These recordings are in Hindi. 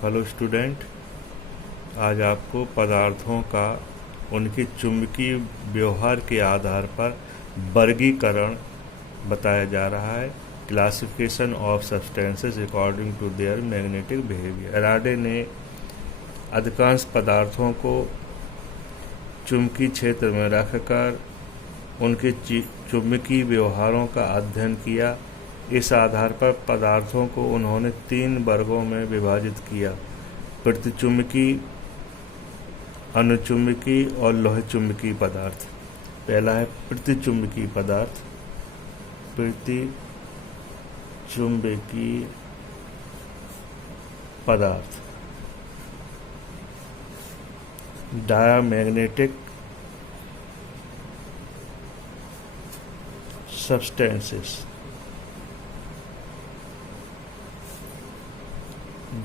हेलो स्टूडेंट, आज आपको पदार्थों का उनके चुंबकीय व्यवहार के आधार पर वर्गीकरण बताया जा रहा है। Classification of substances according to their magnetic behaviour. Faraday ने अधिकांश पदार्थों को चुंबकीय क्षेत्र में रखकर उनके चुंबकीय व्यवहारों का अध्ययन किया। इस आधार पर पदार्थों को उन्होंने 3 वर्गों में विभाजित किया: प्रतिचुंबकीय, अनुचुंबकीय और लोह चुंबकीय पदार्थ। पहला है प्रतिचुंबकीय पदार्थ। प्रतिचुंबकीय पदार्थ डायामैग्नेटिक सब्सटेंसेस।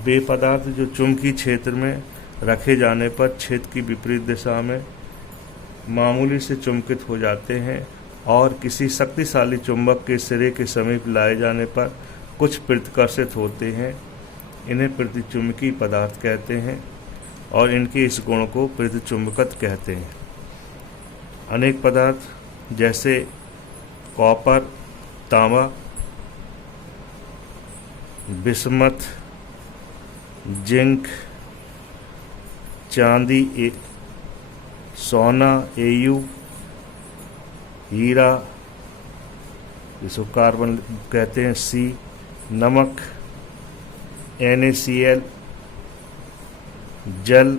वे पदार्थ जो चुंबकीय क्षेत्र में रखे जाने पर क्षेत्र की विपरीत दिशा में मामूली से चुंबकित हो जाते हैं और किसी शक्तिशाली चुंबक के सिरे के समीप लाए जाने पर कुछ प्रतिकर्षित होते हैं। इन्हें प्रतिचुंबकीय पदार्थ कहते हैं और इनके इस गुण को प्रतिचुंबकत्व कहते हैं। अनेक पदार्थ जैसे कॉपर, तांबा, बिस्मथ, जिंक, चांदी, सोना, एयू, हीरा, जिसको कार्बन कहते हैं, सी, नमक, NaCl, जल,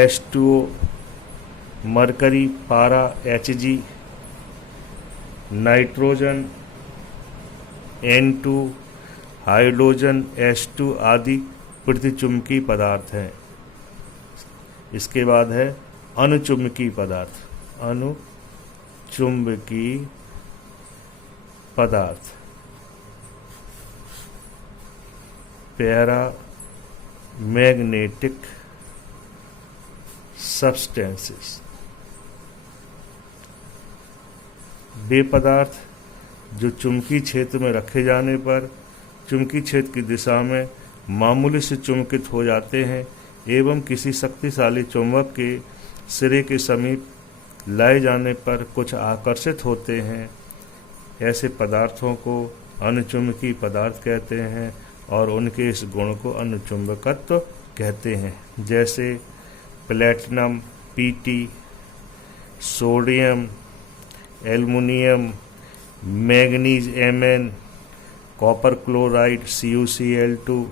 H2O, मरकरी, पारा, Hg, nitrogen, N2, hydrogen, H2 आदि प्रतिचुंबकीय पदार्थ हैं। इसके बाद है अनुचुंबकीय पदार्थ। अनुचुंबकीय पदार्थ पैरामैग्नेटिक सब्सटेंसेस। वे पदार्थ जो चुंबकीय क्षेत्र में रखे जाने पर चुंबकीय क्षेत्र की दिशा में मामूली से चुंबकित हो जाते हैं एवं किसी शक्तिशाली चुंबक के सिरे के समीप लाए जाने पर कुछ आकर्षित होते हैं। ऐसे पदार्थों को अनुचुंबकीय पदार्थ कहते हैं और उनके इस गुण को अनुचुंबकत्व कहते हैं। जैसे platinum Pt, sodium, aluminium, manganese Mn, copper chloride CuCl2,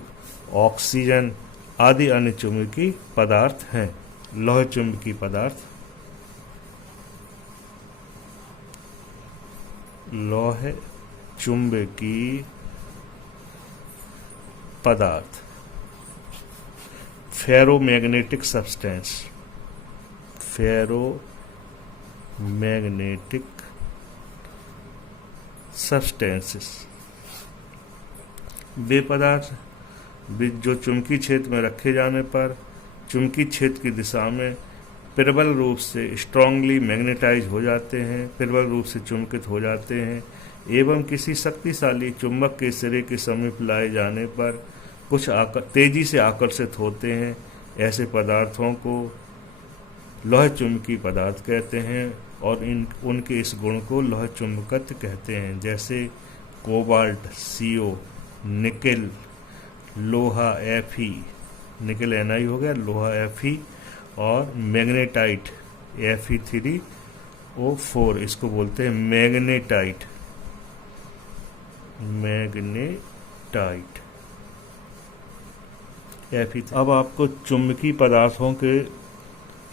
oxygen आदि अनुचुंबकीय पदार्थ हैं। लोह चुंबकीय पदार्थ। लोह चुंबकीय पदार्थ फेरोमैग्नेटिक सब्सटेंस। Ferromagnetic substances. वे पदार्थ जो चुंबकीय क्षेत्र में रखे जाने पर चुंबकीय क्षेत्र की दिशा में प्रबल रूप से स्ट्रांगली मैग्नेटाइज हो जाते हैं, प्रबल रूप से चुंबकित हो जाते हैं एवं किसी शक्तिशाली चुंबक के सिरे के समीप लाए जाने पर कुछ तेजी से आकर्षित होते हैं। ऐसे पदार्थों को लोह चुंबकीय पदार्थ कहते हैं और उनके इस गुण को लोह चुंबकत्व कहते हैं। जैसे कोबाल्ट CO, निकेल, लोहा Fe, निकेल Ni हो गया, लोहा Fe और मैग्नेटाइट Fe3O4, इसको बोलते हैं मैग्नेटाइट। Fe3। अब आपको चुंबकीय पदार्थों के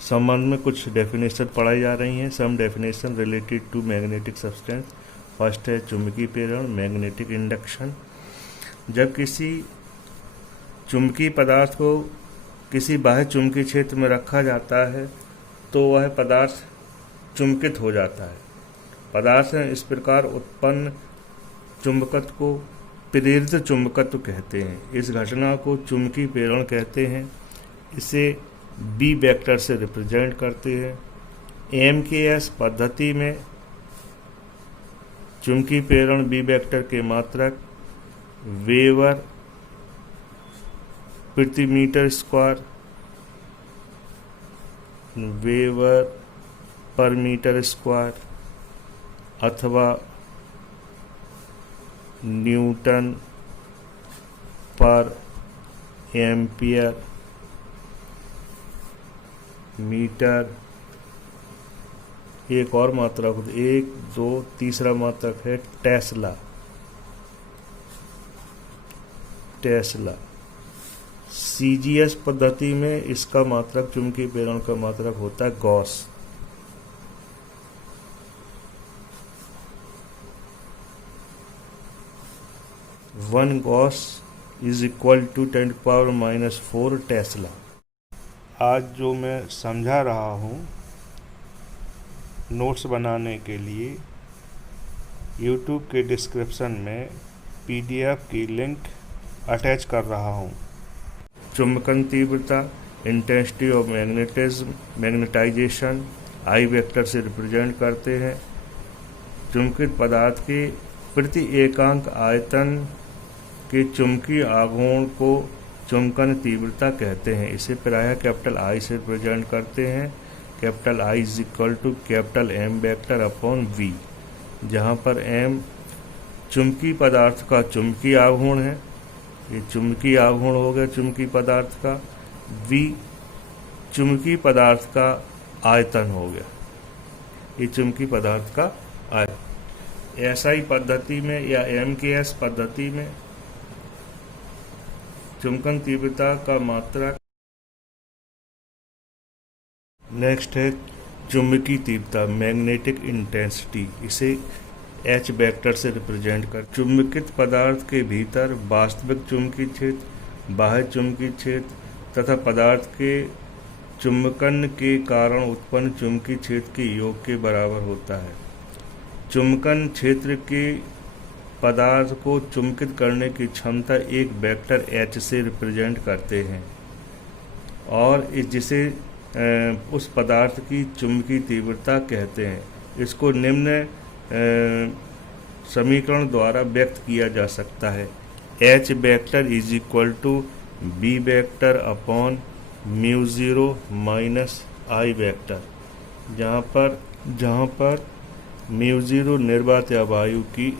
संबंध में कुछ डेफिनेशन पढ़ाई जा रही हैं। Some definition related to magnetic substance. First है चुंबकीय प्रेरण, मैग्नेटिक इंडक्शन। जब किसी चुंबकीय पदार्थ को किसी बाह्य चुंबकीय क्षेत्र में रखा जाता है तो वह पदार्थ चुंबकित हो जाता है। पदार्थ में इस प्रकार उत्पन्न चुंबकत्व को प्रेरित चुंबकत्व कहते हैं। इस घटना को चुंबकीय प्रेरण कहते हैं। इसे B वेक्टर से रिप्रेजेंट करते हैं। MKS पद्धति में चुंबकीय प्रेरण B वेक्टर के मात्रक वेबर प्रति मीटर स्क्वायर, वेबर पर मीटर स्क्वायर अथवा न्यूटन पर एम्पियर मीटर। एक और मात्रक, एक दो, तीसरा मात्रक है टेस्ला। टेस्ला सीजीएस पद्धति में इसका मात्रक, चुंबकीय प्रेरण का मात्रक होता है gauss. One gauss is equal to 10⁻⁻⁴ tesla. आज जो मैं समझा रहा हूँ नोट्स बनाने के लिए YouTube के डिस्क्रिप्शन में PDF की लिंक अटैच कर रहा हूँ। चुंबकन तीव्रता, intensity of magnetism, magnetisation I vector से रिप्रेजेंट करते हैं। चुंबकित पदार्थ के प्रति एकांक आयतन के चुंबकीय आघूर्ण को चुंबकन तीव्रता कहते हैं। इसे प्रायः कैपिटल I से रिप्रेजेंट करते हैं। Capital I is equal to capital M vector upon V, जहाँ पर M चुंबकीय पदार्थ का चुंबकीय आघूर्ण है, ये चुंबकीय आघूर्ण हो गया चुंबकीय पदार्थ का। V चुंबकीय पदार्थ का आयतन हो गया, ये चुंबकीय पदार्थ का आयतन। SI पद्धति में या MKS पद्धति में चुंबकन तीव्रता का मात्रक। नेक्स्ट है चुंबकीय तीव्रता, मैग्नेटिक इंटेंसिटी। इसे H वेक्टर से रिप्रेजेंट कर। चुंबकित पदार्थ के भीतर वास्तविक चुंबकीय क्षेत्र, बाह्य चुंबकीय क्षेत्र तथा पदार्थ के चुंबकन के कारण उत्पन्न चुंबकीय क्षेत्र के योग के बराबर होता है। चुंबकन क्षेत्र के पदार्थ को चुंबकित करने की क्षमता एक वेक्टर H से रिप्रेजेंट करते हैं और जिसे उस पदार्थ की चुंबकीय तीव्रता कहते हैं। इसको निम्न समीकरण द्वारा व्यक्त किया जा सकता है। H vector is equal to B vector upon μ0 minus I vector, जहाँ पर μ0 निर्वात या वायु की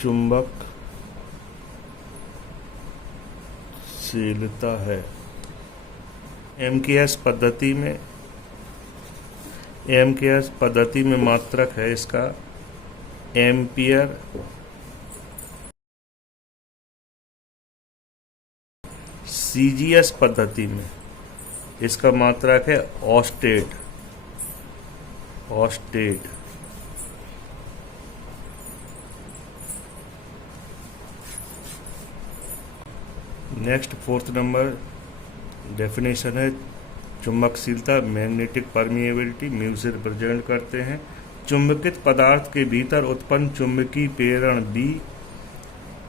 चुंबकशीलता है। MKS पद्धति में मात्रक है इसका एम्पियर। CGS पद्धति में इसका मात्रक है Oersted. Next 4th number definition है चुंबकशीलता, मैग्नेटिक परमिएबिलिटी, म्यू से रिप्रेजेंट करते हैं। चुंबकित पदार्थ के भीतर उत्पन्न चुंबकीय प्रेरण B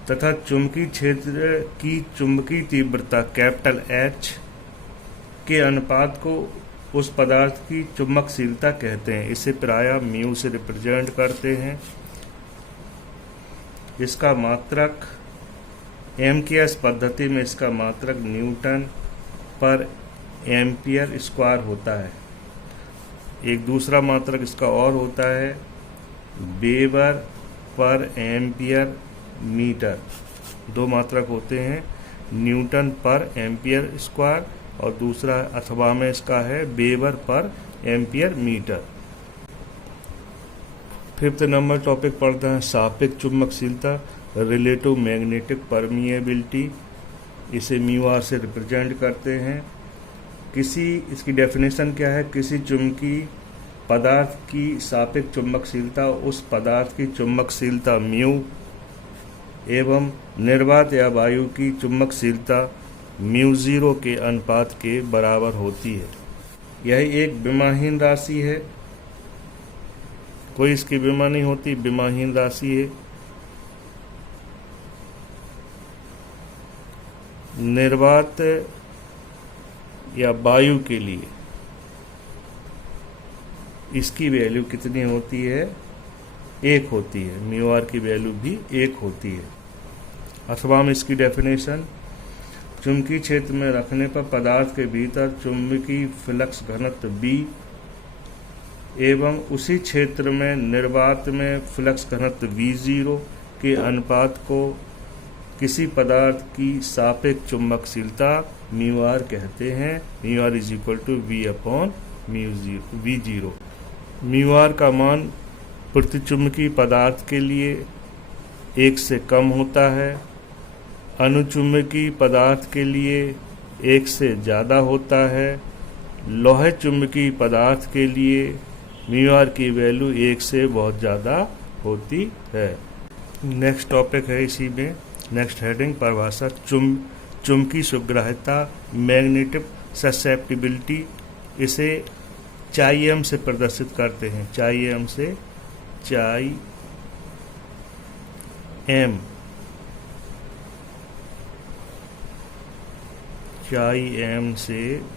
तथा चुंबकीय क्षेत्र की चुंबकीय तीव्रता कैपिटल H के अनुपात को उस पदार्थ की चुंबकशीलता कहते हैं। इसे प्रायः म्यू से रिप्रेजेंट करते हैं। इसका मात्रक MKS पद्धति में इसका मात्रक न्यूटन पर एम्पियर स्क्वायर होता है। एक दूसरा मात्रक इसका और होता है वेबर पर एम्पियर मीटर। दो मात्रक होते हैं, न्यूटन पर एम्पियर स्क्वायर और दूसरा अथवा में इसका है वेबर पर ampere metre. 5th number topic पढ़ते हैं सापेक्ष चुंबकशीलता, रिलेटिव मैग्नेटिक परमिएबिलिटी। इसे μr से रिप्रेजेंट करते हैं। इसकी डेफिनेशन क्या है? किसी चुंबकीय पदार्थ की सापेक्ष चुंबकशीलता उस पदार्थ की चुंबकशीलता म्यू एवं निर्वात या वायु की चुंबकशीलता μ0 के अनुपात के बराबर होती है। यह एक विमाहीन राशि है, कोई इसकी विमा नहीं होती, विमाहीन राशि है। निर्वात या वायु के लिए इसकी वैल्यू कितनी होती है? 1 होती है। μr की वैल्यू भी 1 होती है। अथवा में इसकी डेफिनेशन चुंबकीय क्षेत्र में रखने पर पदार्थ के भीतर चुंबकीय फ्लक्स घनत्व B एवं उसी क्षेत्र में निर्वात में फ्लक्स घनत्व V0 के अनुपात को किसी पदार्थ की सापेक्ष चुंबकशीलता μr कहते हैं। μr = V/V0। μr का मान प्रतिचुंबकीय पदार्थ के लिए 1 से कम होता है, अनुचुंबकीय पदार्थ के लिए 1 से ज़्यादा होता है। लोहे चुंबकीय पदार्थ के लिए μr की वैल्यू 1 से बहुत ज़्यादा होती है। नेक्स्ट टॉपिक है इसी में, नेक्स्ट हेडिंग परिभाषा चुंबकीय सुग्राह्यता मैग्नेटिक ससेप्टिबिलिटी। इसे chi-m से प्रदर्शित करते हैं। chi-m से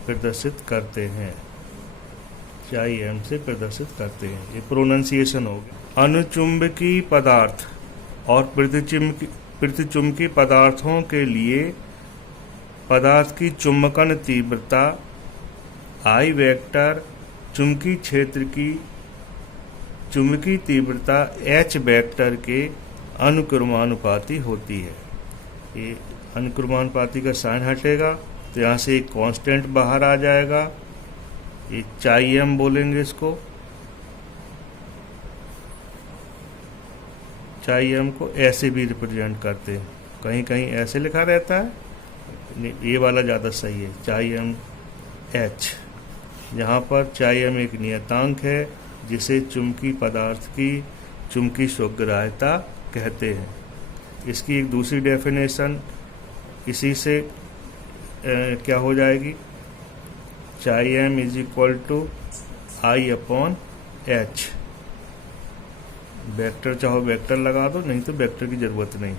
प्रदर्शित करते हैं। chi-m से प्रदर्शित करते हैं। ये प्रोनाउंसिएशन हो गया। अनुचुंबकीय पदार्थ और प्रतिचुंबकीय पदार्थों के लिए पदार्थ की चुंबकन तीव्रता I वेक्टर चुंबकीय क्षेत्र की चुंबकीय तीव्रता H वेक्टर के अनुक्रमानुपाती होती है। ये अनुक्रमानुपाती का साइन हटेगा तो यहाँ से एक कांस्टेंट बाहर आ जाएगा। ये chi-m बोलेंगे इसको। chi-m को ऐसे भी रिप्रेजेंट करते हैं, कहीं कहीं ऐसे लिखा रहता है, ये वाला ज़्यादा सही है। chi-m H, यहाँ पर chi-m एक नियतांक है जिसे चुंबकीय पदार्थ की चुंबकीय सुग्राह्यता कहते हैं। इसकी एक दूसरी डेफिनेशन इसी से क्या हो जाएगी, chi-m = I/H। वेक्टर चाहो वेक्टर लगा दो, नहीं तो वेक्टर की ज़रूरत नहीं।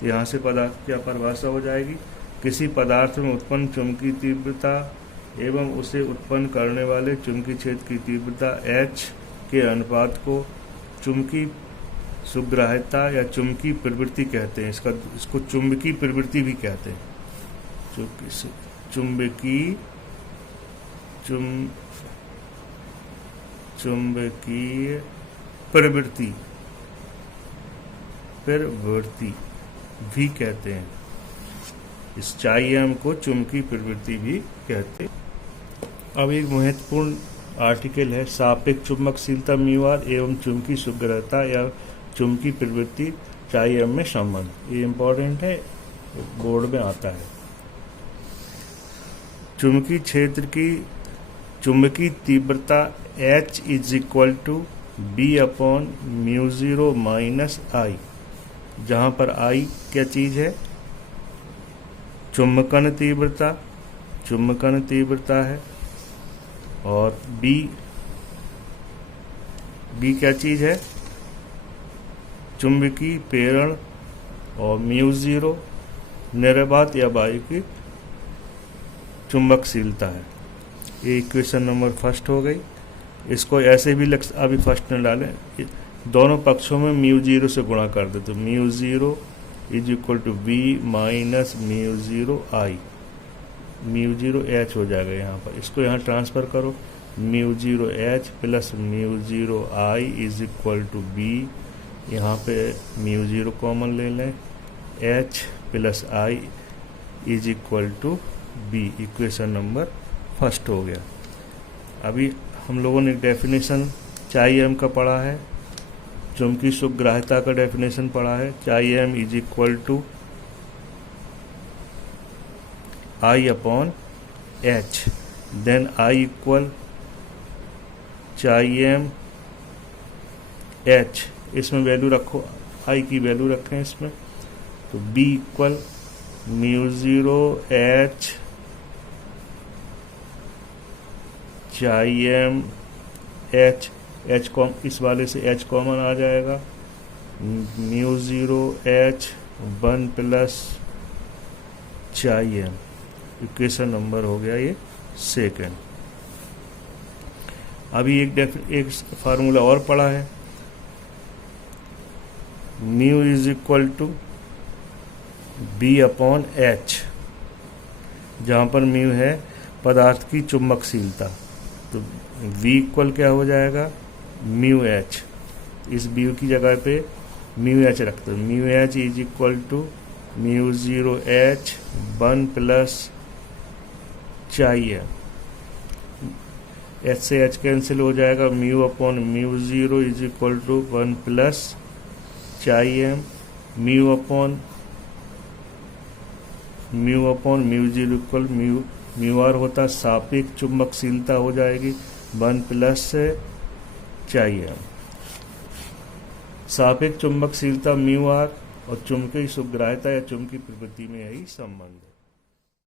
तो यहाँ से पदार्थ क्या परिभाषा हो जाएगी, किसी पदार्थ में उत्पन्न चुंबकीय तीव्रता एवं उसे उत्पन्न करने वाले चुंबकीय क्षेत्र की तीव्रता H के अनुपात को चुंबकीय सुग्राह्यता या चुंबकीय प्रवृत्ति कहते हैं। इसको चुंबकीय प्रवृत्ति भी कहते हैं। चुंबकीय प्रवृत्ति भी कहते हैं। इस chi-m को चुंबकीय प्रवृत्ति भी कहते हैं। अब एक महत्वपूर्ण आर्टिकल है, सापेक्ष चुंबकशीलता μr एवं चुंबकीय सुग्राह्यता या चुंबकीय प्रवृत्ति chi-m में संबंध। ये इम्पोर्टेंट है, बोर्ड में आता है। चुंबकीय क्षेत्र की चुंबकीय तीव्रता H = B/μ0 - I, जहाँ पर I क्या चीज़ है, चुंबकन तीव्रता है, और B क्या चीज़ है, चुंबकीय प्रेरण, और μ0 निर्वात या वायु की चुंबकशीलता है। ये इक्वेशन नंबर फर्स्ट हो गई। इसको ऐसे भी अभी फर्स्ट में डालें, दोनों पक्षों में μ0 से गुणा कर दे तो μ0 = B - μ0 I। μ0 H हो जाएगा यहाँ पर। इसको यहाँ ट्रांसफ़र करो, μ0 H + μ0 I = B। यहाँ पे μ0 कॉमन ले लें, H + I = B। Equation number first हो गया। अभी हम लोगों ने डेफिनेशन chi-m का पढ़ा है, चुंबकीय सुग्राह्यता का डेफिनेशन पढ़ा है। chi-m = I/H, then I = chi-m H, इसमें वैल्यू रखो, I की वैल्यू रखें इसमें, तो B = μ0 H chi-m H इस वाले से H कॉमन आ जाएगा, μ0 H 1 + chi-m। इक्वेशन नंबर हो गया ये सेकंड। अभी एक फार्मूला और पढ़ा है, μ = B/H। जहाँ पर म्यू है पदार्थ की चुंबकशीलता, तो V इक्वल क्या हो जाएगा, म्यू एच। इस म्यू की जगह पे म्यू एच रखते हैं। Mu H is equal to mu zero H 1 plus chi M. H से एच कैंसिल हो जाएगा, mu upon mu zero is equal to 1 plus chi M. Mu upon mu zero equal mu R होता, सापेक्ष चुंबकशीलता हो जाएगी 1 प्लस चाई एम। सापेक्ष चुंबकशीलता म्यू आर और चुंबकीय सुग्राह्यता या चुंबकीय प्रवृत्ति में यही संबंध है।